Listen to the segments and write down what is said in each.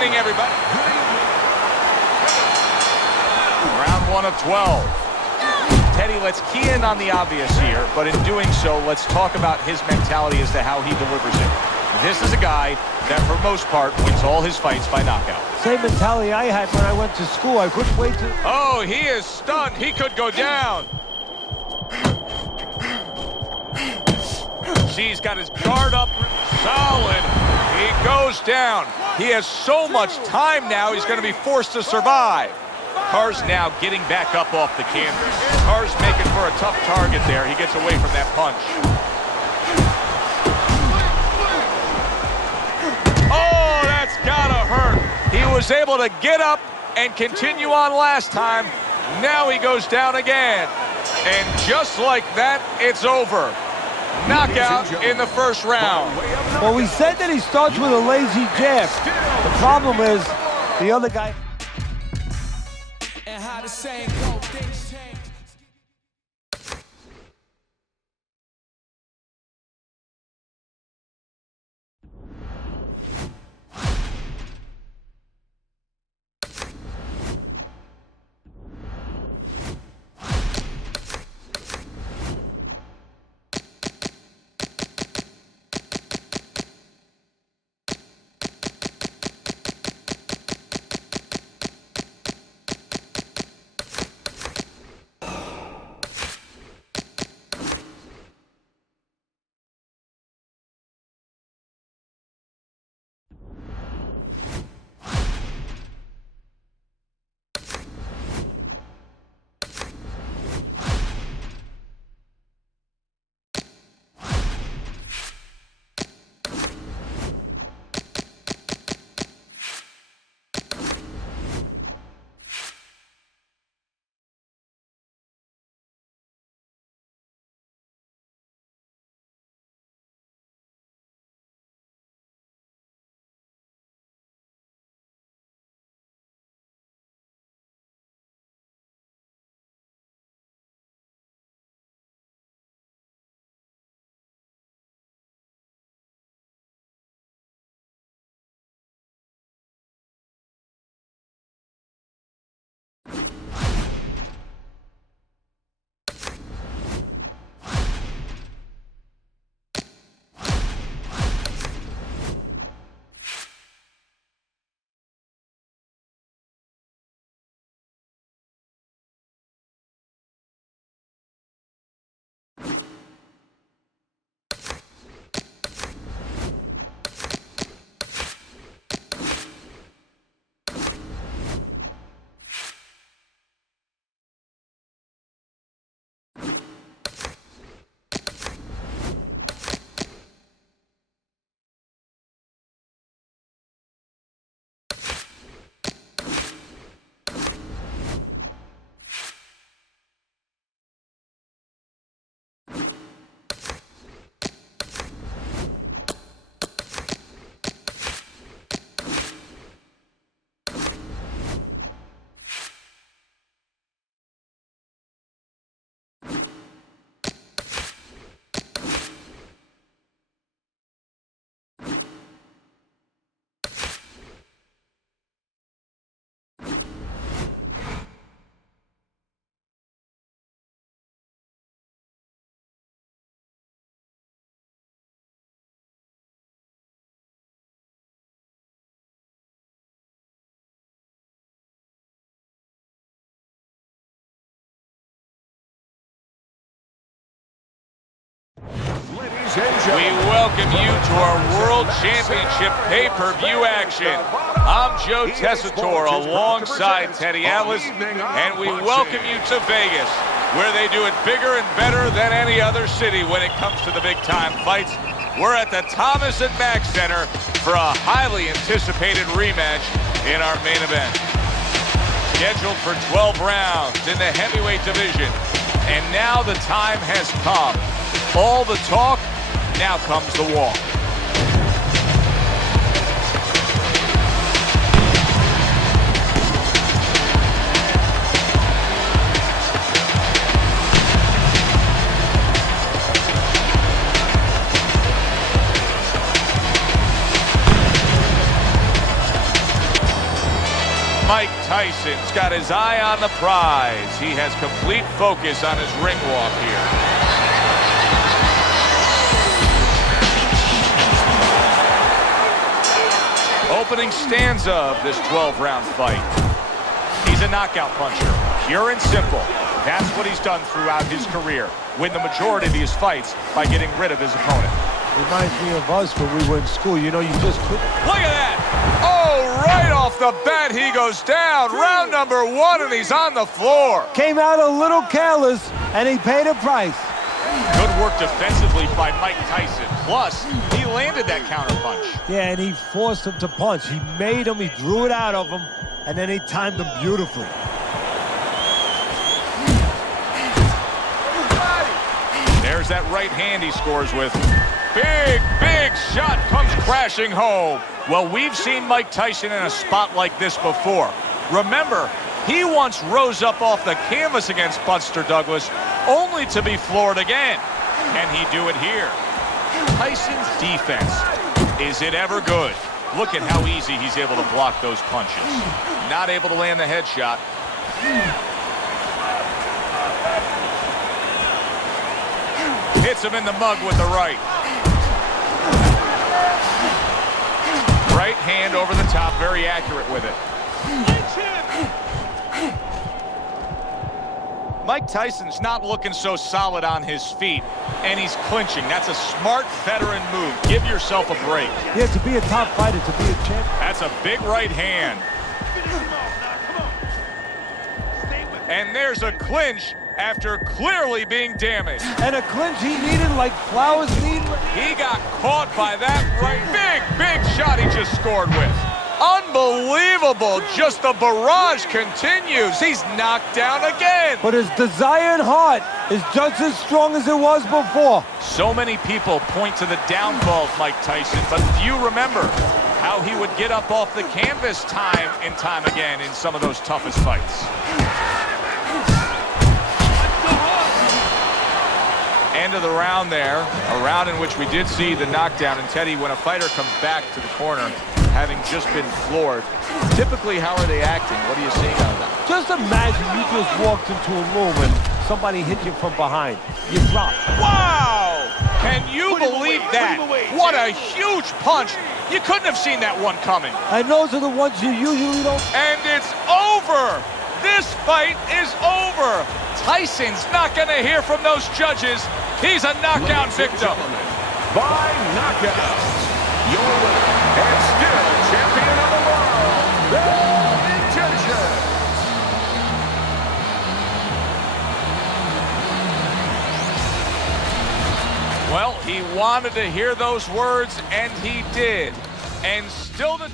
evening, everybody. Round 1 of 12. Teddy, let's key in on the obvious here, but in doing so, let's talk about his mentality as to how he delivers it. This is a guy that, for most part, wins all his fights by knockout. Same mentality I had when I went to school. I couldn't wait to... Oh, he is stunned. He could go down. See, he's got his guard up. Solid. He goes down. He has so much time now, he's going to be forced to survive. Carr's now getting back up off the canvas. Carr's making for a tough target there. He gets away from that punch. Oh, that's gotta hurt. He was able to get up and continue on last time. Now he goes down again. And just like that, it's over. Knockout in the first round. Well, we said that he starts with a lazy jab. The problem is the other guy... And how the same go, things change. We welcome you to our World Championship pay-per-view action. I'm Joe Tessitore alongside Teddy Atlas, and we welcome you to Vegas, where they do it bigger and better than any other city when it comes to the big-time fights. We're at the Thomas & Mack Center for a highly anticipated rematch in our main event. Scheduled for 12 rounds in the heavyweight division, and now the time has come. All the talk, now comes the walk. Mike Tyson's got his eye on the prize. He has complete focus on his ring walk here. Opening stanza of this 12-round fight. He's a knockout puncher, pure and simple. That's what he's done throughout his career. Win the majority of his fights by getting rid of his opponent. Reminds me of us when we were in school. You know, you just couldn't. Look at that! Oh, right off the bat, he goes down. Round number 1, and he's on the floor. Came out a little careless, and he paid a price. Good work defensively by Mike Tyson. Plus, he landed that counterpunch. Yeah, and he forced him to punch. He made him, he drew it out of him, and then he timed him beautifully. There's that right hand he scores with. Big shot comes crashing home. Well, we've seen Mike Tyson in a spot like this before. Remember, he once rose up off the canvas against Buster Douglas, only to be floored again. Can he do it here? Tyson's defense, is it ever good? Look at how easy he's able to block those punches. Not able to land the headshot. Hits him in the mug with the right. Right hand over the top, very accurate with it. Mike Tyson's not looking so solid on his feet, and he's clinching. That's a smart veteran move. Give yourself a break. Yeah, to be a top fighter, to be a champ. That's a big right hand. And there's a clinch after clearly being damaged. And a clinch he needed like Flowers need. He got caught by that right. Big shot he just scored with. Unbelievable. Just the barrage continues. He's knocked down again. But his desire and heart is just as strong as it was before. So many people point to the downfall of Mike Tyson, but few remember how he would get up off the canvas time and time again in some of those toughest fights. End of the round there, a round in which we did see the knockdown. And Teddy, when a fighter comes back to the corner, having just been floored, typically how are they acting? What are you seeing out of that? Just imagine you just walked into a room and somebody hit you from behind. You drop. Wow! Can you believe that? What a huge punch. You couldn't have seen that one coming. And those are the ones you usually don't. And it's over. This fight is over. Tyson's not going to hear from those judges. He's a knockout victim. By knockout, your winner and still champion of the world, the Intentions. Well, he wanted to hear those words, and he did. And still the...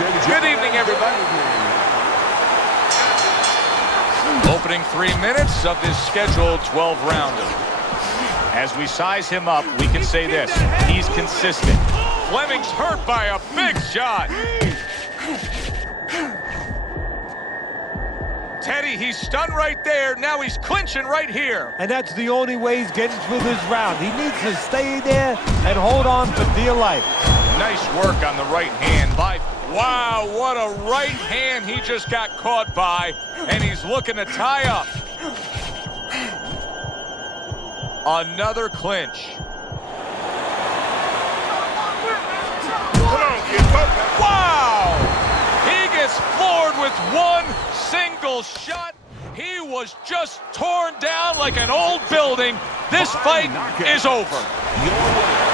Good evening, everybody. Opening 3 minutes of this scheduled 12-rounder. As we size him up, we can say this: he's consistent. Fleming's hurt by a big shot. Teddy, he's stunned right there. Now he's clinching right here. And that's the only way he's getting through this round. He needs to stay there and hold on for dear life. Nice work on the right hand by... Wow, what a right hand he just got caught by. And he's looking to tie up. Another clinch. Wow! He gets floored with one single shot. He was just torn down like an old building. This fight is over.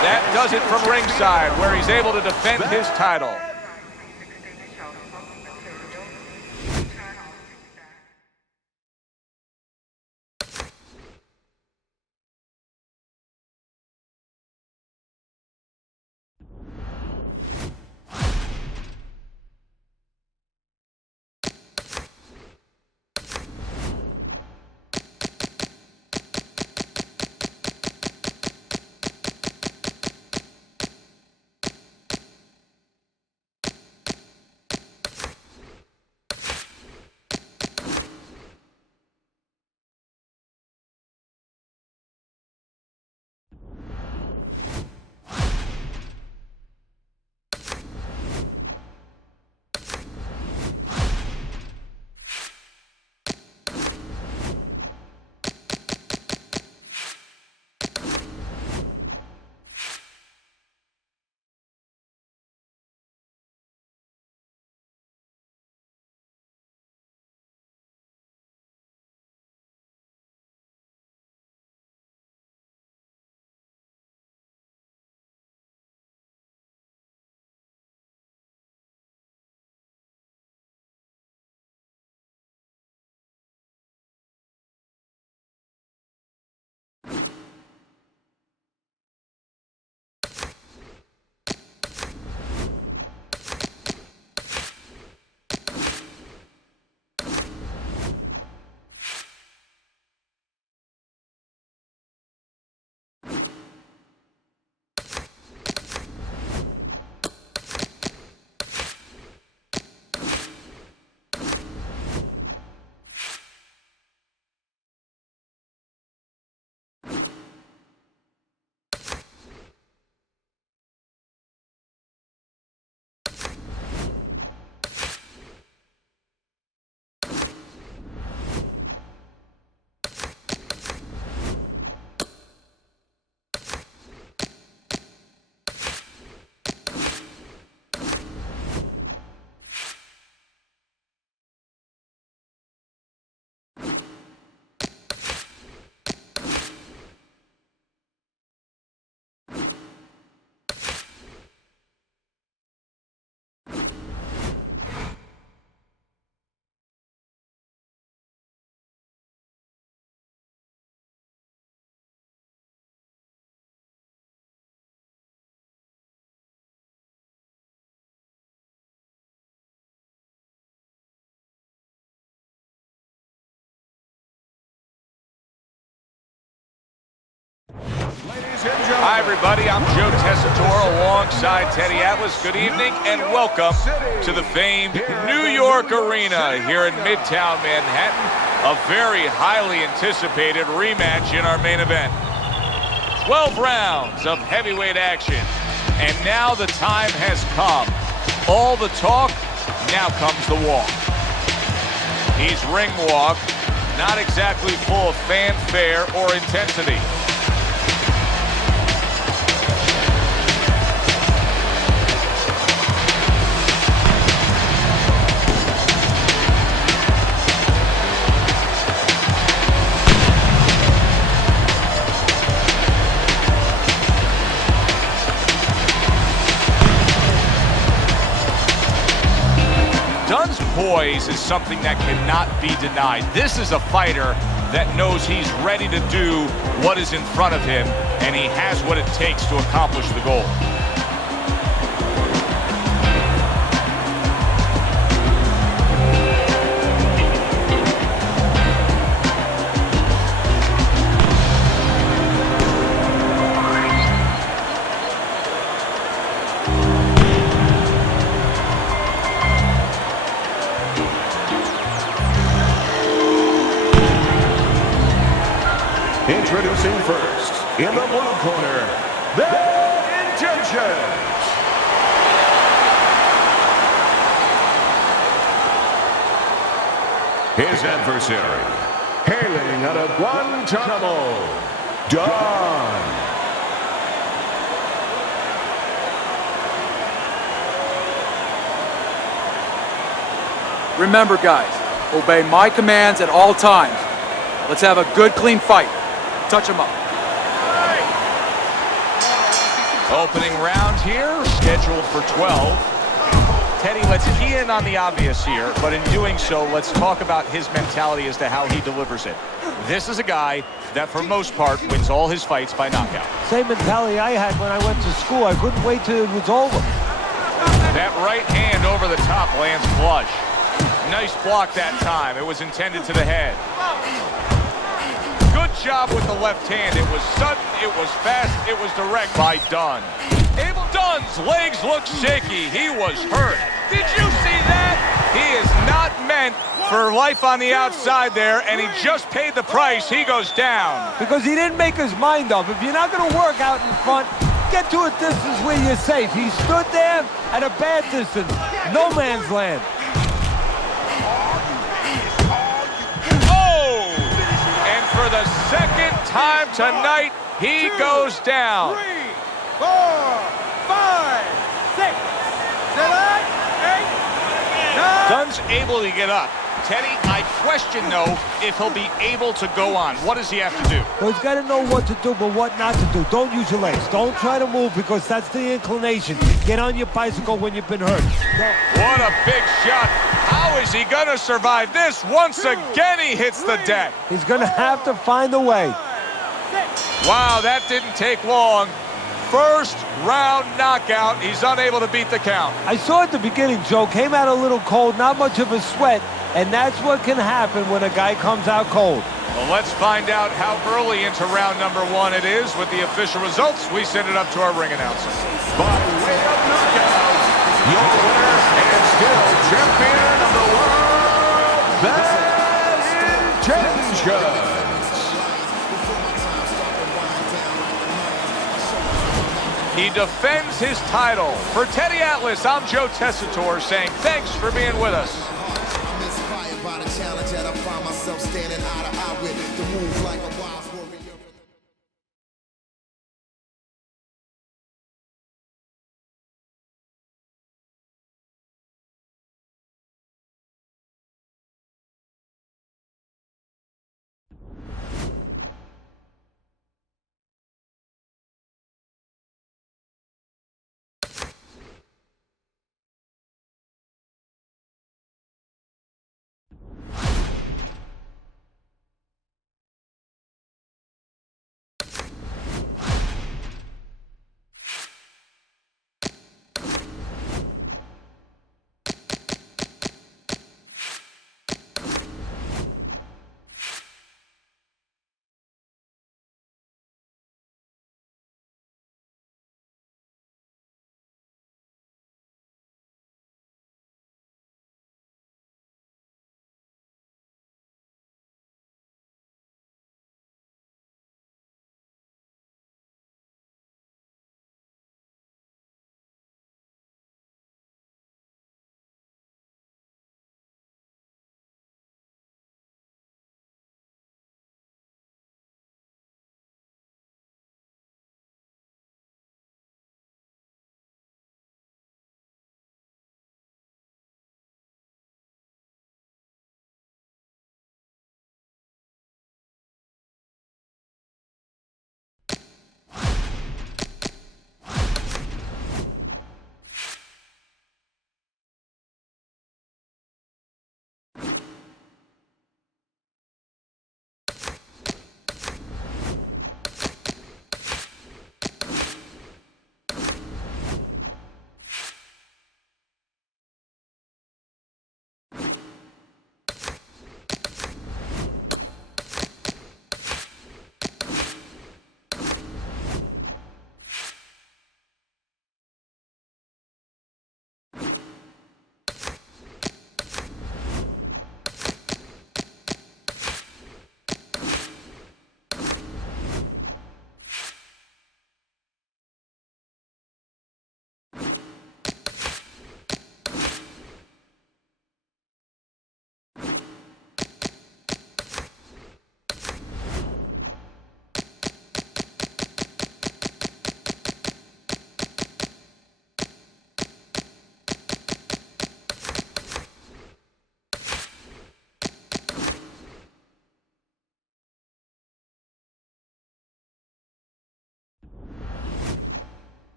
That does it from ringside, where he's able to defend his title. Hi, everybody. I'm Joe Tessitore alongside Teddy Atlas. Good evening and welcome to the famed New York Arena here in Midtown Manhattan. A very highly anticipated rematch in our main event. 12 rounds of heavyweight action. And now the time has come. All the talk, now comes the walk. He's ring walk, not exactly full of fanfare or intensity. Dunn's poise is something that cannot be denied. This is a fighter that knows he's ready to do what is in front of him, and he has what it takes to accomplish the goal. Introducing first, in the blue corner, the Intentions. His adversary, hailing out of Guantanamo, Don. Remember, guys, obey my commands at all times. Let's have a good, clean fight. Touch him up. Opening round here, scheduled for 12. Teddy, let's key in on the obvious here, but in doing so, let's talk about his mentality as to how he delivers it. This is a guy that, for most part, wins all his fights by knockout. Same mentality I had when I went to school. I couldn't wait till it was over. That right hand over the top lands flush. Nice block that time. It was intended to the head. Good job with the left hand. It was sudden, it was fast, it was direct by Dunn. Abel Dunn's legs look shaky. He was hurt. Did you see that? He is not meant for life on the outside there, and he just paid the price. He goes down. Because he didn't make his mind up. If you're not going to work out in front, get to a distance where you're safe. He stood there at a bad distance. No man's land. Oh! And for the second time tonight, he goes down. 3, 4, 5, 6, 7, 8, 9. Dunn's able to get up. Teddy, I question, though, if he'll be able to go on. What does he have to do? Well, he's got to know what to do, but what not to do. Don't use your legs. Don't try to move because that's the inclination. Get on your bicycle when you've been hurt. What a big shot. How is he going to survive this? Once again, he hits the deck. He's going to have to find a way. Wow, that didn't take long. First round knockout. He's unable to beat the count. I saw at the beginning, Joe, came out a little cold, not much of a sweat, and that's what can happen when a guy comes out cold. Well, let's find out how early into round number 1 it is with the official results. We send it up to our ring announcer. By way of knockout, your winner and still champion of the world, the Intentions. He defends his title. For Teddy Atlas, I'm Joe Tessitore saying thanks for being with us. I'm inspired by the challenge that I find myself standing eye to eye with. The move like a wild warrior.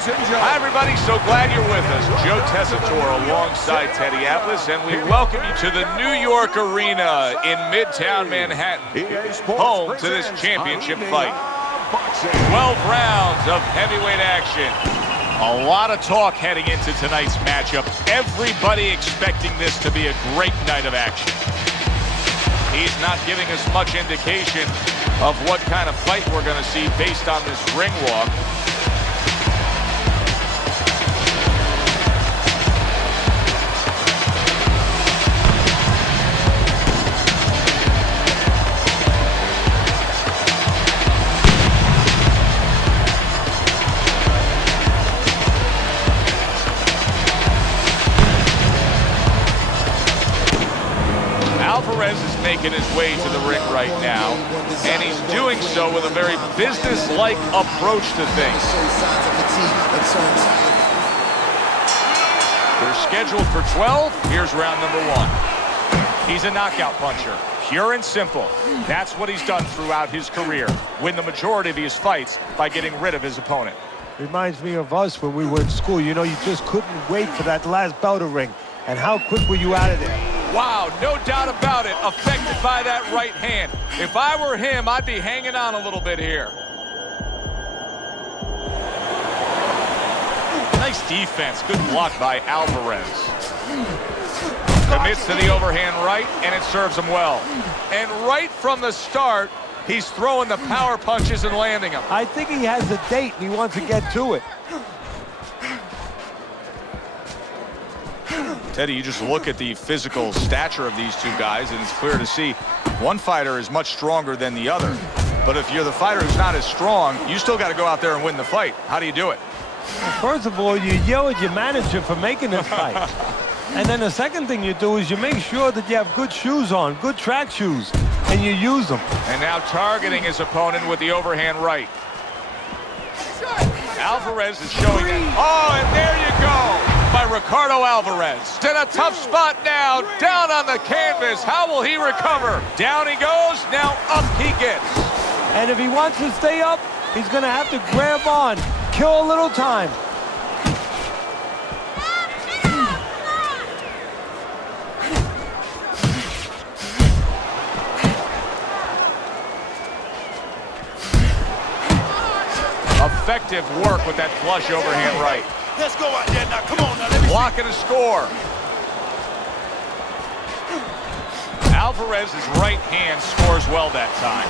Ladies and gentlemen. Hi, everybody. So glad you're with us. Joe Tessitore alongside Teddy Atlas, and we welcome you to the New York Arena in Midtown Manhattan, home to this championship fight. 12 rounds of heavyweight action. A lot of talk heading into tonight's matchup. Everybody expecting this to be a great night of action. He's not giving us much indication of what kind of fight we're going to see based on this ring walk. Alvarez is making his way to the ring right now, and he's doing so with a very business-like approach to things. They're scheduled for 12. Here's round number 1. He's a knockout puncher, pure and simple. That's what he's done throughout his career. Win the majority of his fights by getting rid of his opponent. Reminds me of us when we were in school. You know, you just couldn't wait for that last bell to ring. And how quick were you out of there? Wow, no doubt about it. Affected by that right hand. If I were him, I'd be hanging on a little bit here. Nice defense. Good block by Alvarez. Commits to the overhand right, and it serves him well. And right from the start, he's throwing the power punches and landing them. I think he has a date, and he wants to get to it. Teddy, you just look at the physical stature of these two guys, and it's clear to see one fighter is much stronger than the other. But if you're the fighter who's not as strong, you still got to go out there and win the fight. How do you do it? First of all, you yell at your manager for making this fight. And then the second thing you do is you make sure that you have good shoes on, good track shoes, and you use them. And now targeting his opponent with the overhand right. Alvarez is showing that. Oh, and there you go. By Ricardo Alvarez. In a tough spot now, down on the canvas. How will he recover? Down he goes, now up he gets. And if he wants to stay up, he's going to have to grab on, kill a little time. Effective work with that flush overhand right. Let's go out there now. Come on now. Let me Blocking a score. Alvarez's right hand scores well that time.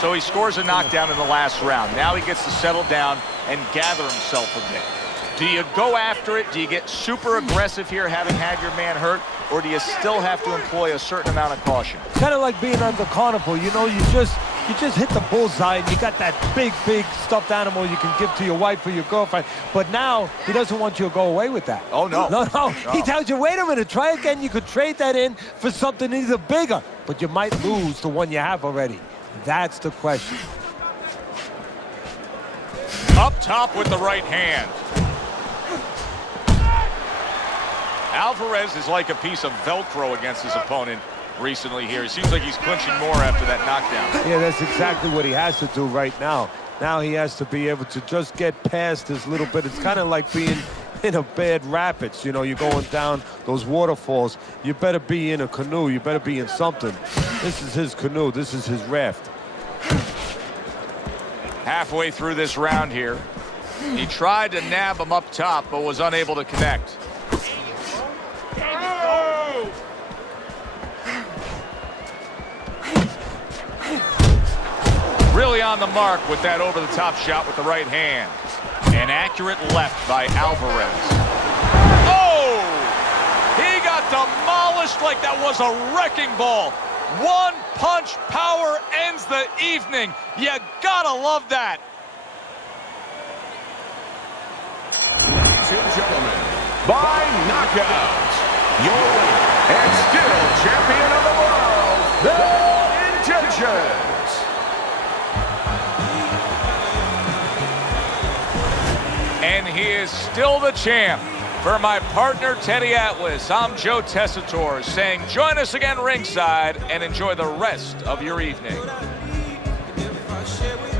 So he scores a knockdown in the last round. Now he gets to settle down and gather himself a bit. Do you go after it? Do you get super aggressive here having had your man hurt? Or do you still have to employ a certain amount of caution? Kind of like being on the carnival, you know, you just hit the bullseye and you got that big stuffed animal you can give to your wife or your girlfriend. But now he doesn't want you to go away with that. Oh, no. No. He tells you, wait a minute, try again. You could trade that in for something either bigger, but you might lose the one you have already. That's the question. Up top with the right hand. Alvarez is like a piece of Velcro against his opponent recently here. It seems like he's clinching more after that knockdown. Yeah, that's exactly what he has to do right now. Now he has to be able to just get past this little bit. It's kind of like being in a bad rapids. You know, you're going down those waterfalls. You better be in a canoe. You better be in something. This is his canoe. This is his raft. Halfway through this round here, he tried to nab him up top, but was unable to connect. Really on the mark with that over-the-top shot with the right hand. An accurate left by Alvarez. Oh! He got demolished like that was a wrecking ball. One punch power ends the evening. You gotta love that. Ladies and gentlemen, by knockout, your winner and still champion of the world, the Intentions. And he is still the champ. For my partner, Teddy Atlas, I'm Joe Tessitore saying join us again ringside and enjoy the rest of your evening. If I share with